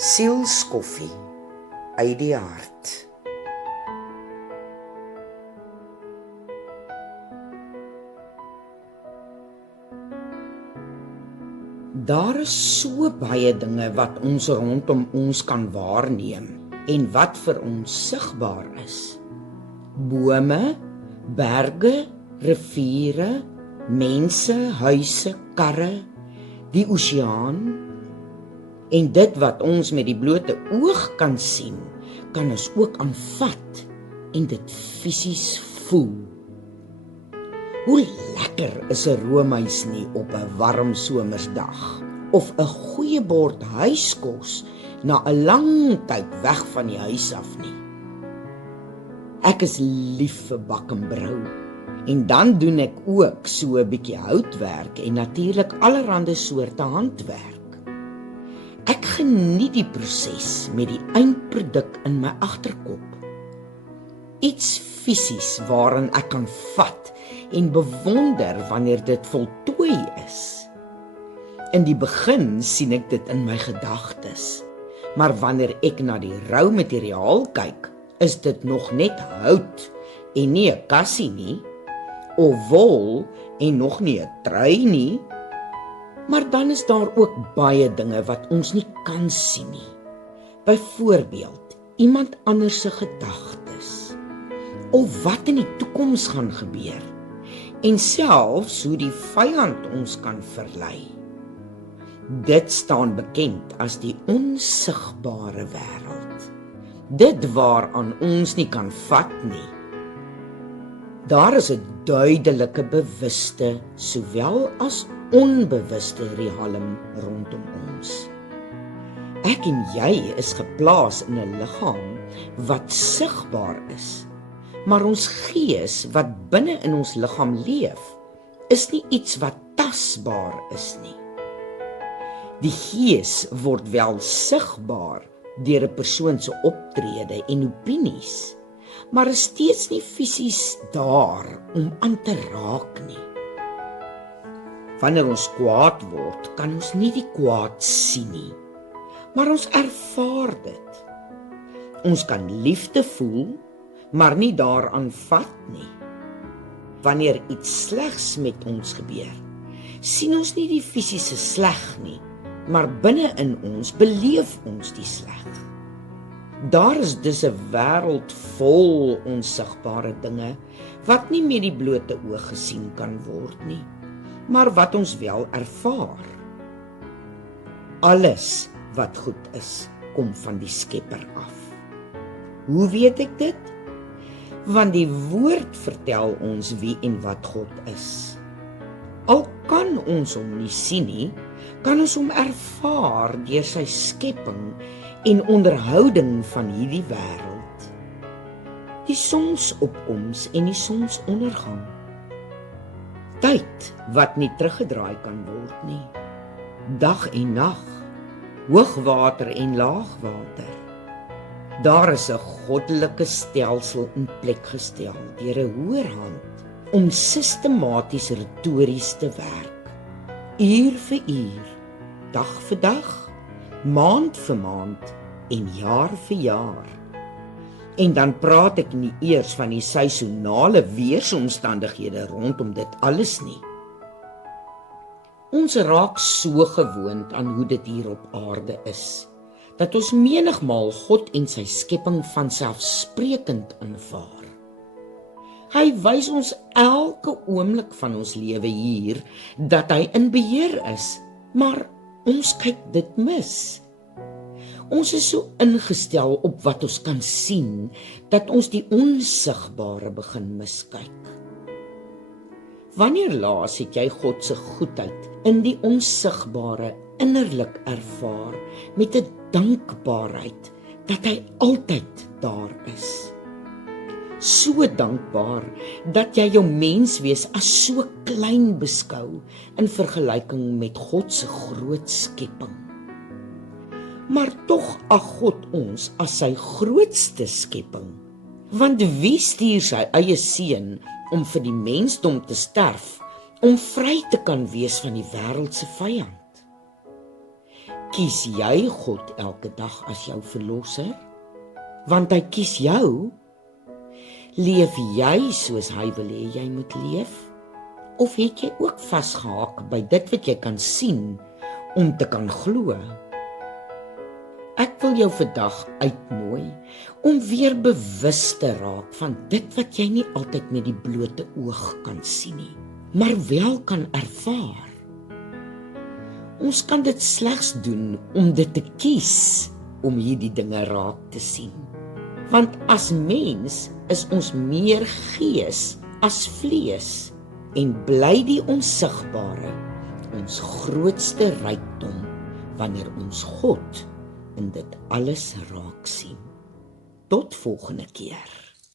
Sielskoffie uit die hart. Daar is so baie dinge wat ons rondom ons kan waarneem en wat vir ons sigbaar is. Bome, berge, riviere, mense, huise, karre, die oseaan. En dit wat ons met die blote oog kan sien, kan ons ook aanvat en dit fisies voel. Hoe lekker is 'n roomys nie op 'n warm somersdag, of 'n goeie bord huiskos na 'n lang tyd weg van die huis af nie. Ek is lief vir bak en brou, en dan doen ek ook so 'n bietjie houtwerk en natuurlik allerlei soorte handwerk. Ek geniet die proses met die eindproduk in my agterkop. Iets fisies waarin ek kan vat en bewonder wanneer dit voltooi is. In die begin sien ek dit in my gedagtes, maar wanneer ek na die roumateriaal kyk, is dit nog net hout en nie 'n kassie nie, of wol en nog nie 'n trui nie. Maar dan is daar ook baie dinge wat ons nie kan sien nie. Byvoorbeeld, iemand anders se gedagtes, of wat in die toekoms gaan gebeur, en selfs hoe die vyand ons kan verlei. Dit staan bekend as die onsigbare wêreld. Dit waaraan ons nie kan vat nie. Daar is 'n duidelike bewuste sowel as onbewuste riehalm rondom ons. Ek en jy is geplaas in 'n liggaam wat sigbaar is, maar ons gees wat binne in ons liggaam leef, is nie iets wat tasbaar is nie. Die gees word wel sigbaar deur 'n persoon se optrede en opinies, maar is steeds nie fisies daar om aan te raak nie. Wanneer ons kwaad word, kan ons nie die kwaad sien nie, maar ons ervaar dit. Ons kan liefde voel, maar nie daaraan vat nie. Wanneer iets slegs met ons gebeur, sien ons nie die fisiese sleg nie, maar binne in ons beleef ons die sleg. Daar is dus 'n wêreld vol onsigbare dinge wat nie met die blote oog gesien kan word nie, maar wat ons wel ervaar. Alles wat goed is, kom van die Skepper af. Hoe weet ek dit? Want die woord vertel ons wie en wat God is. Al kan ons hom nie sien nie, kan ons hom ervaar deur sy skepping en onderhouding van hierdie wêreld. Die sonsopkoms en die sonsondergang. Tyd wat nie teruggedraai kan word nie. Dag en nag, hoogwater en laagwater. Daar is 'n goddelike stelsel in plek gestel deur 'n hoër hand om sistematies retories te werk. Uur vir uur, dag vir dag, maand vir maand en jaar vir jaar. En dan praat ek nie eers van die seisonale weeromstandighede rondom dit alles nie. Ons raak so gewoond aan hoe dit hier op aarde is, dat ons menigmaal God en sy skepping vanselfsprekend aanvaar. Hy wys ons elke oomblik van ons lewe hier dat hy in beheer is, maar ons kyk dit mis. Ons is so ingestel op wat ons kan sien, dat ons die onsigbare begin miskyk. Wanneer laas het jy God se goedheid in die onsigbare innerlik ervaar, met 'n dankbaarheid dat hy altyd daar is? So dankbaar dat jy jou menswees as so klein beskou in vergelyking met God se groot skepping. Maar tog ag God ons as sy grootste skepping, want wie stuur sy eie seun om vir die mensdom te sterf, om vry te kan wees van die wêreld se vyand? Kies jy God elke dag as jou verlosser? Want hy kies jou. Leef jy soos hy wil hê jy moet leef? Of het jy ook vasgehaak by dit wat jy kan sien om te kan glo? Ek wil jou vandag uitnooi om weer bewus te raak van dit wat jy nie altyd met die blote oog kan sien nie, maar wel kan ervaar. Ons kan dit slegs doen om dit te kies om hierdie dinge raak te sien. Want as mens is ons meer gees as vlees en bly die onsigbare ons grootste rykdom wanneer ons God in dit alles raak sien. Tot volgende keer.